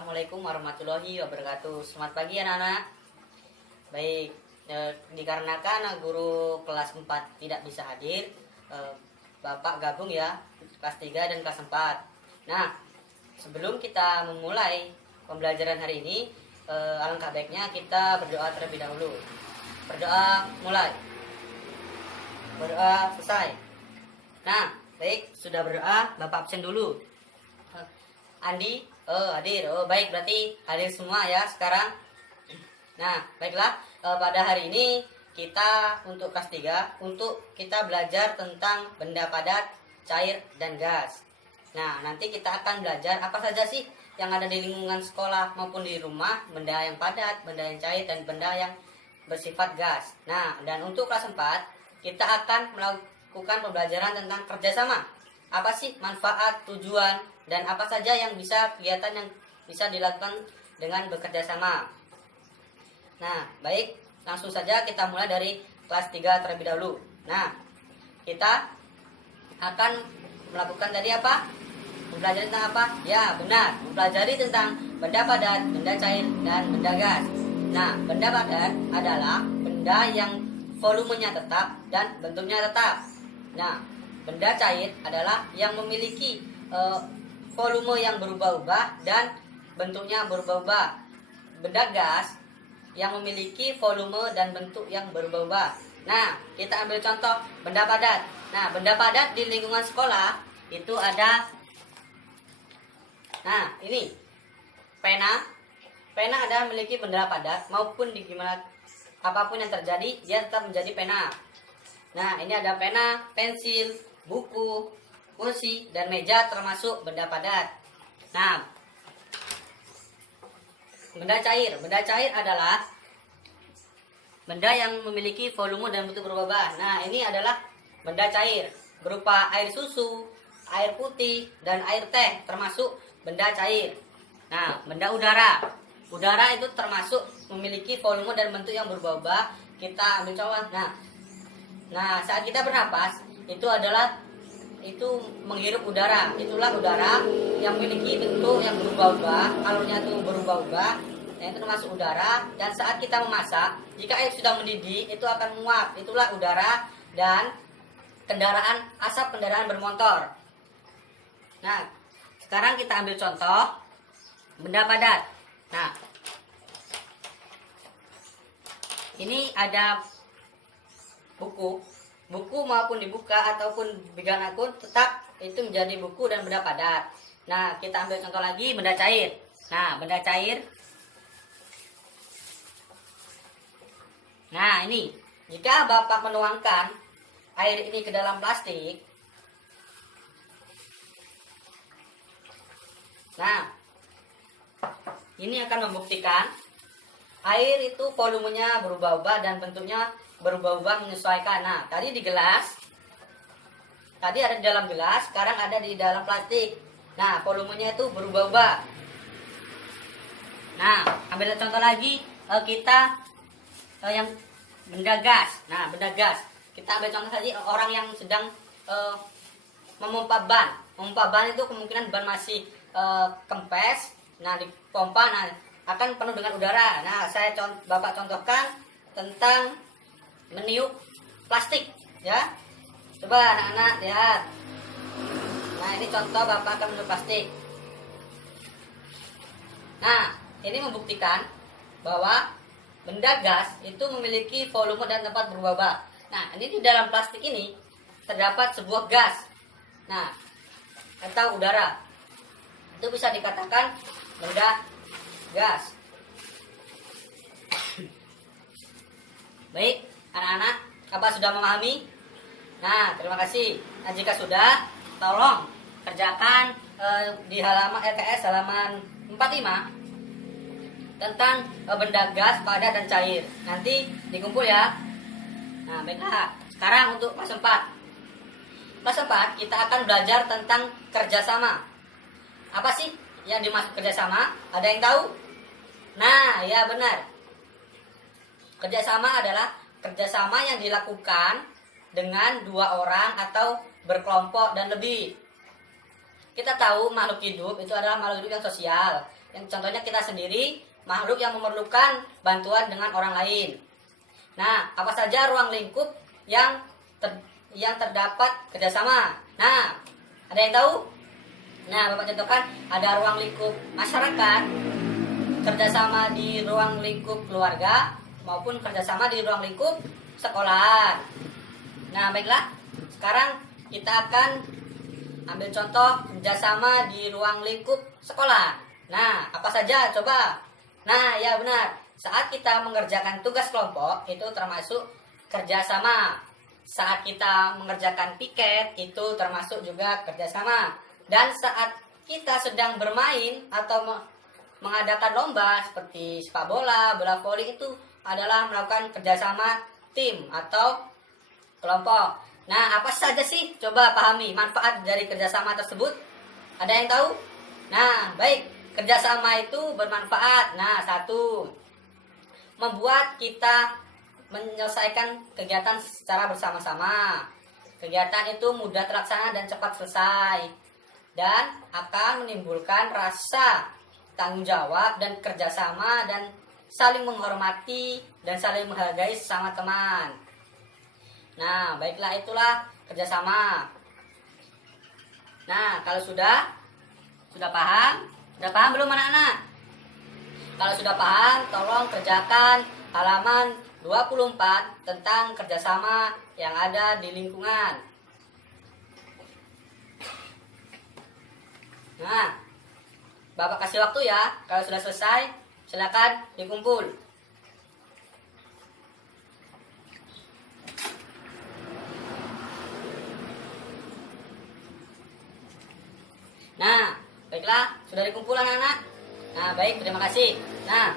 Assalamualaikum warahmatullahi wabarakatuh. Selamat pagi anak-anak. Baik, dikarenakan guru kelas 4 tidak bisa hadir, Bapak gabung ya, kelas 3 dan kelas 4. Nah, sebelum kita memulai pembelajaran hari ini, alangkah baiknya kita berdoa terlebih dahulu. Berdoa mulai. Berdoa selesai. Nah, baik, sudah berdoa, Bapak absen dulu. Andi, hadir. Baik, berarti hadir semua ya sekarang. Nah, baiklah, pada hari ini kita untuk kelas 3 untuk kita belajar tentang benda padat, cair, dan gas. Nah, nanti kita akan belajar apa saja sih yang ada di lingkungan sekolah maupun di rumah, benda yang padat, benda yang cair, dan benda yang bersifat gas. Nah, dan untuk kelas 4 kita akan melakukan pembelajaran tentang kerjasama. Apa sih manfaat, tujuan, dan apa saja yang bisa kegiatan yang bisa dilakukan dengan bekerja sama. Nah, baik, langsung saja kita mulai dari kelas 3 terlebih dahulu. Nah, kita akan melakukan tadi apa? Mempelajari tentang apa? Ya, benar, mempelajari tentang benda padat, benda cair, dan benda gas. Nah, benda padat adalah benda yang volumenya tetap dan bentuknya tetap. Nah, benda cair adalah yang memiliki volume yang berubah-ubah dan bentuknya berubah-ubah. Benda gas yang memiliki volume dan bentuk yang berubah-ubah. Nah, kita ambil contoh benda padat. Nah, benda padat di lingkungan sekolah itu ada. Nah, ini pena. Pena adalah memiliki benda padat maupun di gimana apapun yang terjadi dia tetap menjadi pena. Nah, ini ada pena, pensil, buku, kursi, dan meja termasuk benda padat. Nah, benda cair. Benda cair adalah benda yang memiliki volume dan bentuk berubah. Nah, ini adalah benda cair berupa air susu, air putih, dan air teh termasuk benda cair. Nah, benda udara. Udara itu termasuk memiliki volume dan bentuk yang berubah-ubah. Kita ambil contoh. Nah, saat kita bernapas itu menghirup udara. Itulah udara yang memiliki bentuk yang berubah-ubah, alurnya itu berubah-ubah, yang termasuk udara. Dan saat kita memasak, jika air sudah mendidih, itu akan menguap. Itulah udara dan asap kendaraan bermotor. Nah, sekarang kita ambil contoh benda padat. Nah, ini ada buku maupun dibuka ataupun diganakun tetap itu menjadi buku dan benda padat. Nah, kita ambil contoh lagi benda cair. Nah, benda cair. Nah, ini jika Bapak menuangkan air ini ke dalam plastik. Nah, ini akan membuktikan air itu volumenya berubah-ubah dan bentuknya berubah-ubah menyesuaikan. Nah, tadi di gelas, tadi ada di dalam gelas, sekarang ada di dalam plastik. Nah, volumenya itu berubah-ubah. Nah, ambil contoh lagi, kita yang benda gas. Nah, benda gas, kita ambil contoh tadi orang yang sedang memompa ban. Memompa ban itu kemungkinan ban masih kempes. Nah, dipompa, nah akan penuh dengan udara. Nah, Bapak contohkan tentang meniup plastik, ya. Coba anak-anak lihat. Nah, ini contoh Bapak akan meniup plastik. Nah, ini membuktikan bahwa benda gas itu memiliki volume dan tempat berubah-ubah. Nah, ini di dalam plastik ini terdapat sebuah gas. Nah, atau udara. Itu bisa dikatakan benda gas. Baik, anak-anak, apa sudah memahami? Nah, terima kasih. Nah, jika sudah, tolong kerjakan di halaman LKS halaman 45 tentang benda gas, padat, dan cair. Nanti dikumpul ya. Nah, baiklah. Sekarang untuk kelas 4. Kelas 4 kita akan belajar tentang kerjasama. Apa sih yang dimaksud kerjasama? Ada yang tahu? Nah, ya benar. Kerjasama adalah kerjasama yang dilakukan dengan 2 orang atau berkelompok dan lebih. Kita tahu makhluk hidup itu adalah makhluk hidup yang sosial. Yang contohnya kita sendiri, makhluk yang memerlukan bantuan dengan orang lain. Nah, apa saja ruang lingkup yang terdapat kerjasama? Nah, ada yang tahu? Nah, Bapak contohkan, ada ruang lingkup masyarakat, kerjasama di ruang lingkup keluarga, maupun kerjasama di ruang lingkup sekolah. Nah, baiklah, sekarang kita akan ambil contoh kerjasama di ruang lingkup sekolah. Nah, apa saja? Coba. Nah, ya benar. Saat kita mengerjakan tugas kelompok, itu termasuk kerjasama. Saat kita mengerjakan piket, itu termasuk juga kerjasama. Dan saat kita sedang bermain atau mengadakan lomba seperti sepak bola, bola voli, itu adalah melakukan kerjasama tim atau kelompok. Nah, apa saja sih? Coba pahami manfaat dari kerjasama tersebut. Ada yang tahu? Nah, baik. Kerjasama itu bermanfaat. Nah, satu, membuat kita menyelesaikan kegiatan secara bersama-sama. Kegiatan itu mudah terlaksana dan cepat selesai. Dan akan menimbulkan rasa tanggung jawab dan kerjasama dan saling menghormati dan saling menghargai sesama teman. Nah, baiklah, itulah kerjasama. Nah, kalau sudah paham? Sudah paham belum anak-anak? Kalau sudah paham, tolong kerjakan halaman 24 tentang kerjasama yang ada di lingkungan. Nah, Bapak kasih waktu ya. Kalau sudah selesai, silakan dikumpul. Nah, baiklah, sudah dikumpul anak-anak. Nah, baik, terima kasih. Nah,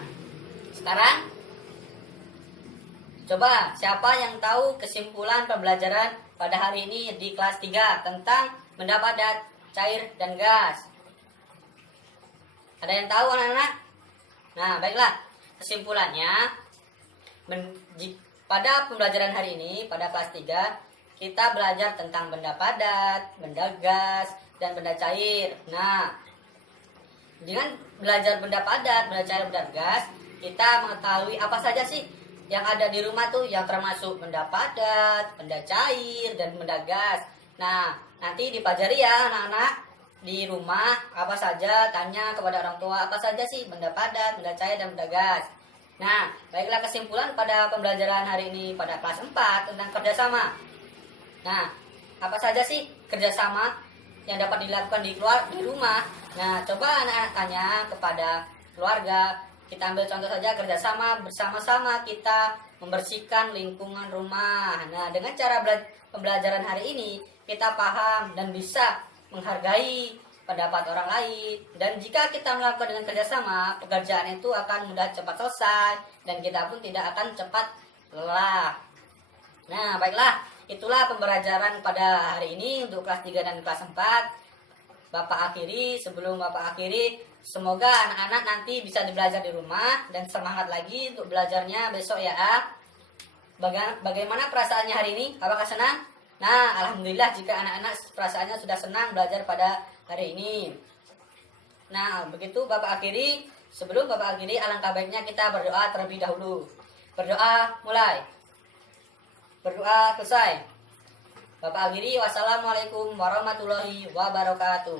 sekarang coba siapa yang tahu kesimpulan pembelajaran pada hari ini di kelas 3 tentang benda padat, cair, dan gas? Ada yang tahu anak-anak? Nah, baiklah, kesimpulannya pada pembelajaran hari ini, pada kelas 3, kita belajar tentang benda padat, benda gas, dan benda cair. Nah, dengan belajar benda padat, benda cair, benda gas, kita mengetahui apa saja sih yang ada di rumah tuh yang termasuk benda padat, benda cair, dan benda gas. Nah, nanti dipelajari ya anak-anak di rumah, apa saja, tanya kepada orang tua apa saja sih benda padat, benda cair, dan benda gas. Nah, baiklah kesimpulan pada pembelajaran hari ini pada kelas 4 tentang kerjasama. Nah, apa saja sih kerjasama yang dapat dilakukan di rumah? Nah, coba anak-anak tanya kepada keluarga. Kita ambil contoh saja kerjasama bersama-sama kita membersihkan lingkungan rumah. Nah, dengan cara pembelajaran hari ini, kita paham dan bisa menghargai pendapat orang lain. Dan jika kita melakukan dengan kerjasama, pekerjaan itu akan mudah cepat selesai dan kita pun tidak akan cepat lelah. Nah, baiklah, itulah pembelajaran pada hari ini untuk kelas 3 dan kelas 4. Bapak akhiri, sebelum Bapak akhiri, semoga anak-anak nanti bisa belajar di rumah dan semangat lagi untuk belajarnya besok ya. Bagaimana perasaannya hari ini? Apakah senang? Nah, alhamdulillah jika anak-anak perasaannya sudah senang belajar pada hari ini. Nah, begitu Bapak akhiri. Sebelum Bapak akhiri, alangkah baiknya kita berdoa terlebih dahulu. Berdoa mulai. Berdoa selesai. Bapak akhiri, wassalamualaikum warahmatullahi wabarakatuh.